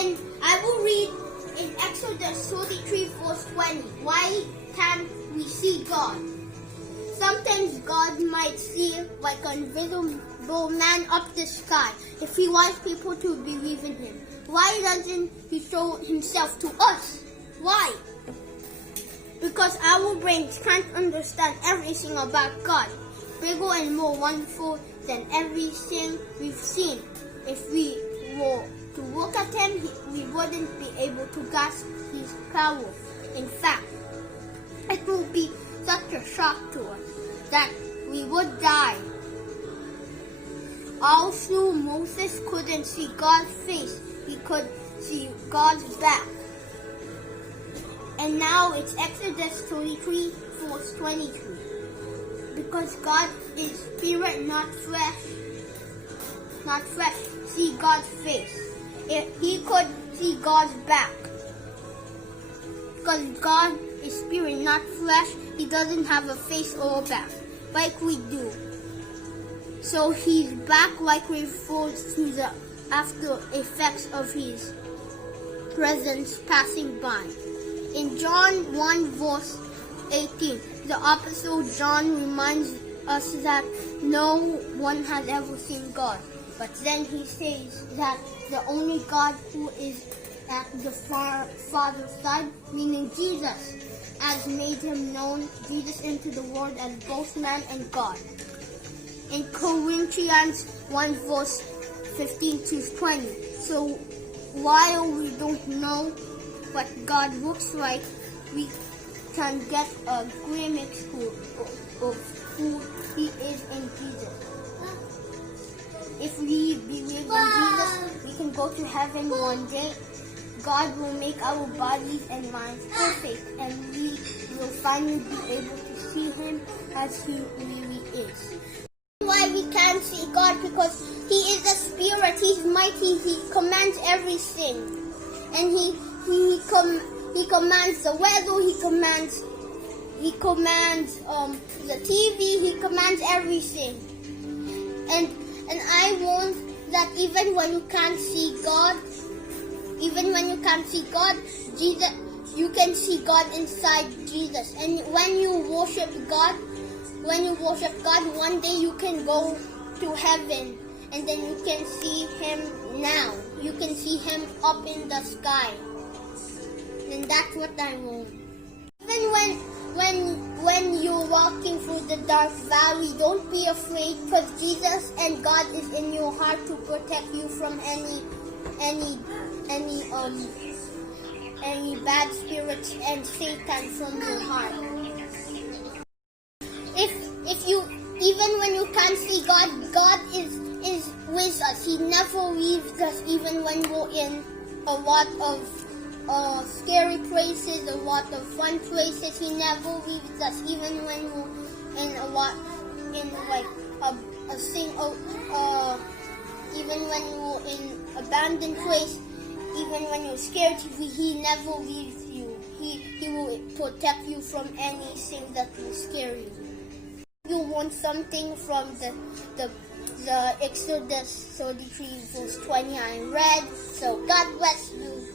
And I will read in Exodus 33 verse 20. Why can't we see God? Sometimes God might see like an invisible man up the sky if he wants people to believe in him. Why doesn't he show himself to us? Why? Because our brains can't understand everything about God, bigger and more wonderful than everything we've seen. If we were to look at him, we wouldn't be able to grasp his power. In fact, it will be such a shock to us that we would die. Also, Moses couldn't see God's face. He could see God's back. And now it's Exodus 33 verse 23. Because God is spirit, not flesh. Not flesh. See God's face. If he could see God's back. Because God is spirit, not flesh. He doesn't have a face or a back like we do. So his back likely refers to the after effects of his presence passing by. In John 1 verse 18, the Apostle John reminds us that no one has ever seen God. But then he says that the only God who is at the Father's side, meaning Jesus, has made him known, Jesus into the world as both man and God. In Corinthians 1 verse 15 to 20. So while we don't know what God looks like, we can get a glimpse of who he is in Jesus. If we believe in Jesus, we can go to heaven one day. God will make our bodies and minds perfect, and we will finally be able to see him as he really is. Why we can't see God? Because he is a spirit. He's mighty. He commands everything, and he commands the weather. He commands the TV. He commands everything. And I want that even when you can't see God, Jesus, you can see God inside Jesus. And when you worship God, one day you can go to heaven, and then you can see him now. You can see him up in the sky. And that's what I want. Even when you're walking through the dark valley, don't be afraid, because Jesus and God is in your heart to protect you from any bad spirits and Satan from your heart. If you, even when you can't see God, God is with us. He never leaves us, even when we're in a lot of scary places, a lot of fun places. He never leaves us, even when we're in even when you're in abandoned place, even when you're scared, he never leaves you. He will protect you from anything that will scare you. You want something from the Exodus 33 verse 20 I read. So God bless you.